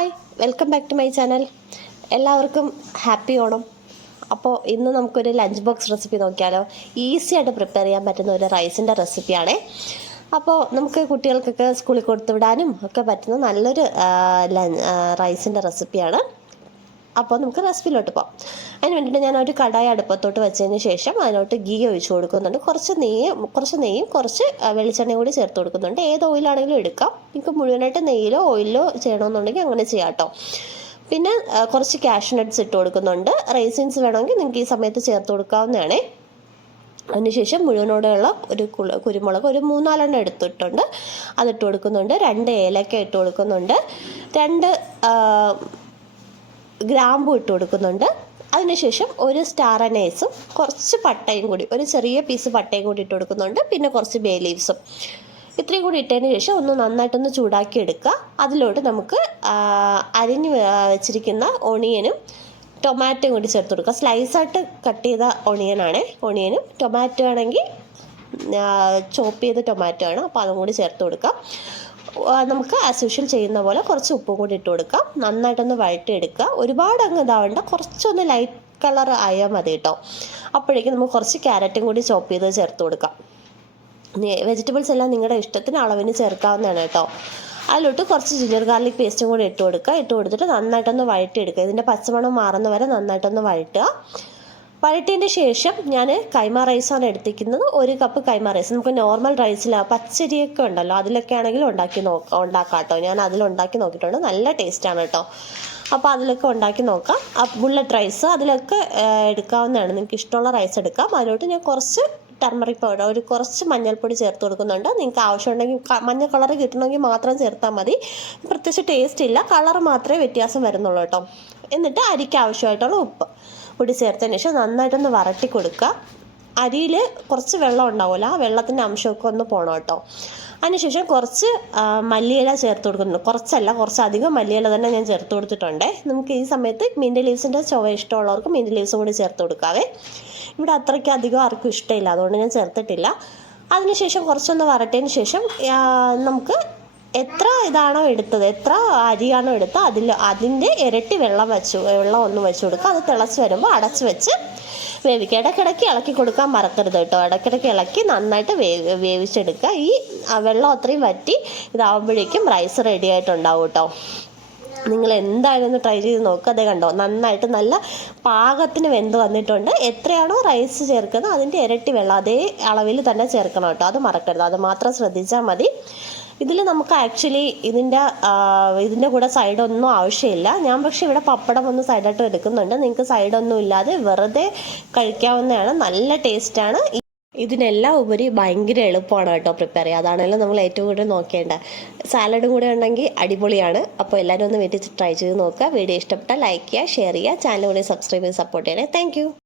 Hi welcome back to my channel എല്ലാവർക്കും happy Onam. അപ്പോൾ ഇന്ന് നമുക്കൊരു ലഞ്ച് ബോക്സ് റെസിപ്പി നോക്കിയാലോ. ഈസി ആയിട്ട് പ്രിപ്പയർ ചെയ്യാൻ പറ്റുന്ന ഒരു റൈസിന്റെ റെസിപ്പിയാണേ അപ്പോൾ നമുക്ക് കുട്ടികൾക്കൊക്കെ സ്കൂളിൽ കൊടുത്തു വിടാനും ഒക്കെ പറ്റുന്ന നല്ലൊരു റൈസിന്റെ റെസിപ്പിയാണ് അപ്പോൾ നമുക്ക് റെസിപ്പിയിലോട്ട് പോകാം അതിന് വേണ്ടിയിട്ട് ഞാൻ ഒരു കടായി അടുപ്പത്തോട്ട് വെച്ചതിന് ശേഷം അതിനോട്ട് ഗീ ഒഴിച്ച് കൊടുക്കുന്നുണ്ട്. കുറച്ച് നെയ്യ് കുറച്ച് നെയ്യും കുറച്ച് വെളിച്ചെണ്ണയും കൂടി ചേർത്ത് കൊടുക്കുന്നുണ്ട്. ഏത് ഓയിലാണെങ്കിലും എടുക്കാം. നിങ്ങൾക്ക് മുഴുവനായിട്ട് നെയ്യിലോ ഓയിലോ ചെയ്യണമെന്നുണ്ടെങ്കിൽ അങ്ങനെ ചെയ്യാം കേട്ടോ. പിന്നെ കുറച്ച് ക്യാഷ് നട്ട്സ് ഇട്ട് കൊടുക്കുന്നുണ്ട്. റൈസിൻസ് വേണമെങ്കിൽ നിങ്ങൾക്ക് ഈ സമയത്ത് ചേർത്ത് കൊടുക്കാവുന്നതാണേ. അതിനുശേഷം മുഴുവനോടെയുള്ള ഒരു കുരുമുളക് ഒരു മൂന്നാലെണ്ണം എടുത്തിട്ടുണ്ട്. അതിട്ട് കൊടുക്കുന്നുണ്ട്. രണ്ട് ഏലക്ക ഇട്ട് കൊടുക്കുന്നുണ്ട്. രണ്ട് ഗ്രാമ്പു ഇട്ട് കൊടുക്കുന്നുണ്ട്. അതിനുശേഷം ഒരു സ്റ്റാർ അനൈസും കുറച്ച് പട്ടയും കൂടി ഒരു ചെറിയ പീസ് പട്ടയും കൂടി ഇട്ട് കൊടുക്കുന്നുണ്ട്. പിന്നെ കുറച്ച് ബേ ലീവ്സും ഇത്രയും കൂടി ഇട്ടതിന് ശേഷം ഒന്ന് നന്നായിട്ടൊന്ന് ചൂടാക്കി എടുക്കുക. അതിലോട്ട് നമുക്ക് അരിഞ്ഞ് വെച്ചിരിക്കുന്ന ഓണിയനും ടൊമാറ്റോയും കൂടി ചേർത്ത് കൊടുക്കുക. സ്ലൈസായിട്ട് കട്ട് ചെയ്ത ഓണിയനാണ് ഓണിയനും ടൊമാറ്റോ ആണെങ്കിൽ ചോപ്പ് ചെയ്ത ടൊമാറ്റോ ആണ്. അപ്പോൾ അതും കൂടി ചേർത്ത് കൊടുക്കാം. നമുക്ക് ആസ് യൂഷ്വൽ ചെയ്യുന്ന പോലെ കുറച്ച് ഉപ്പും കൂടി ഇട്ട് കൊടുക്കാം. നന്നായിട്ടൊന്ന് വഴറ്റിയെടുക്കുക. ഒരുപാട് അങ്ങ് ഇതാവേണ്ട. കുറച്ചൊന്ന് ലൈറ്റ് കളർ ആയാൽ മതി കേട്ടോ അപ്പോഴേക്കും നമുക്ക് കുറച്ച് ക്യാരറ്റും കൂടി ചോപ്പ് ചെയ്ത് ചേർത്ത് കൊടുക്കാം. വെജിറ്റബിൾസ് എല്ലാം നിങ്ങളുടെ ഇഷ്ടത്തിന് അളവിന് ചേർക്കാവുന്നതാണ് കേട്ടോ അതിലോട്ട് കുറച്ച് ജിഞ്ചർ ഗാർലിക് പേസ്റ്റും കൂടി ഇട്ട് കൊടുക്കുക. ഇട്ട് കൊടുത്തിട്ട് നന്നായിട്ടൊന്ന് വഴറ്റിയെടുക്കുക. ഇതിന്റെ പച്ചമണം മാറുന്ന വരെ നന്നായിട്ടൊന്ന് വഴറ്റുക. വഴറ്റിയതിന്റെ ശേഷം ഞാൻ കൈമ റൈസാണ് എടുത്തിരിക്കുന്നത്. ഒരു കപ്പ് കൈമ റൈസ് നമുക്ക് നോർമൽ റൈസിൽ പച്ചരിയൊക്കെ ഉണ്ടല്ലോ അതിലൊക്കെ ആണെങ്കിലും ഉണ്ടാക്കി നോക്കാം ഉണ്ടാക്കാം കേട്ടോ ഞാൻ അതിലുണ്ടാക്കി നോക്കിയിട്ടുണ്ട്. നല്ല ടേസ്റ്റാണ് കേട്ടോ അപ്പോൾ അതിലൊക്കെ ഉണ്ടാക്കി നോക്കാം. ബുള്ളറ്റ് റൈസ് അതിലൊക്കെ എടുക്കാവുന്നതാണ്. നിങ്ങൾക്ക് ഇഷ്ടമുള്ള റൈസ് എടുക്കാം. അതിലോട്ട് ഞാൻ കുറച്ച് ടർമറിക് പൗഡർ ഒരു കുറച്ച് മഞ്ഞൾപ്പൊടി ചേർത്ത് കൊടുക്കുന്നുണ്ട്. നിങ്ങൾക്ക് ആവശ്യമുണ്ടെങ്കിൽ മഞ്ഞ കളർ കിട്ടണമെങ്കിൽ മാത്രം ചേർത്താൽ മതി. പ്രത്യേകിച്ച് ടേസ്റ്റ് ഇല്ല. കളർ മാത്രമേ വ്യത്യാസം വരുന്നുള്ളൂ കേട്ടോ എന്നിട്ട് അരിക്ക് ആവശ്യമായിട്ടുള്ള ഉപ്പ്. കൂടി ചേർത്തതിന് ശേഷം നന്നായിട്ടൊന്ന് വരട്ടി കൊടുക്കുക. അരിയിൽ കുറച്ച് വെള്ളം ഉണ്ടാവില്ല ആ വെള്ളത്തിന്റെ അംശമൊക്കെ ഒന്ന് പോകണം കേട്ടോ. അതിനുശേഷം കുറച്ച് മല്ലിയില ചേർത്ത് കൊടുക്കുന്നുണ്ട് കുറച്ചല്ല കുറച്ചധികം മല്ലിയില തന്നെ ഞാൻ ചേർത്ത് കൊടുത്തിട്ടുണ്ട്. നമുക്ക് ഈ സമയത്ത് മിന്റ് ലീവ്സിന്റെ ചുവ ഇഷ്ടമുള്ളവർക്ക് മിന്റ് ലീവ്സും കൂടി ചേർത്ത് കൊടുക്കാവേ. ഇവിടെ അത്രയ്ക്ക് അധികം ആർക്കും ഇഷ്ടമില്ല അതുകൊണ്ട് ഞാൻ ചേർത്തിട്ടില്ല. അതിനുശേഷം കുറച്ചൊന്ന് വരട്ടതിന് ശേഷം നമുക്ക് എത്ര ഇതാണോ എടുത്തത് എത്ര അരിയാണോ എടുത്തത് അതിൽ അതിന്റെ ഇരട്ടി വെള്ളം വെച്ചു വെള്ളം ഒന്ന് വെച്ച് കൊടുക്കുക. അത് തിളച്ച് വരുമ്പോൾ അടച്ച് വെച്ച് വേവിക്കുക. ഇടയ്ക്കിടയ്ക്ക് ഇളക്കി കൊടുക്കാൻ മറക്കരുത് കേട്ടോ. ഇടയ്ക്കിടയ്ക്ക് ഇളക്കി നന്നായിട്ട് വേവ് വേവിച്ചെടുക്കുക. ഈ വെള്ളം അത്രയും വറ്റി ഇതാവുമ്പോഴേക്കും റൈസ് റെഡി ആയിട്ടുണ്ടാവും കേട്ടോ. നിങ്ങൾ എന്തായാലും ഒന്ന് ട്രൈ ചെയ്ത് നോക്കുക. അതേ കണ്ടോ? നന്നായിട്ട് നല്ല പാകത്തിന് വെന്ത് വന്നിട്ടുണ്ട്. എത്രയാണോ റൈസ് ചേർക്കുന്നത് അതിന്റെ ഇരട്ടി വെള്ളം അതേ അളവിൽ തന്നെ ചേർക്കണം കേട്ടോ. അത് മറക്കരുത്. അത് മാത്രം ശ്രദ്ധിച്ചാൽ മതി. ഇതിൽ നമുക്ക് ആക്ച്വലി ഇതിന്റെ ഇതിന്റെ കൂടെ സൈഡൊന്നും ആവശ്യമില്ല. ഞാൻ പക്ഷേ ഇവിടെ പപ്പടം ഒന്ന് സൈഡായിട്ട് എടുക്കുന്നുണ്ട്. നിങ്ങൾക്ക് സൈഡൊന്നും ഇല്ലാതെ വെറുതെ കഴിക്കാവുന്നതാണ്. നല്ല ടേസ്റ്റാണ് ഇതിനെല്ലാം ഉപരി ഭയങ്കര എളുപ്പമാണ് കേട്ടോ പ്രിപ്പയർ ചെയ്യുക. അതാണല്ലോ നമ്മൾ ഏറ്റവും കൂടുതൽ നോക്കേണ്ട സാലഡും കൂടെ ഉണ്ടെങ്കിൽ അടിപൊളിയാണ്. അപ്പോൾ എല്ലാവരും ഒന്ന് വീട്ടിൽ ട്രൈ ചെയ്ത് നോക്കുക. വീഡിയോ ഇഷ്ടപ്പെട്ടാൽ ലൈക്ക് ചെയ്യുക ഷെയർ ചെയ്യുക. ചാനൽ കൂടി സബ്സ്ക്രൈബ് ചെയ്ത് സപ്പോർട്ട് ചെയ്യണേ. താങ്ക്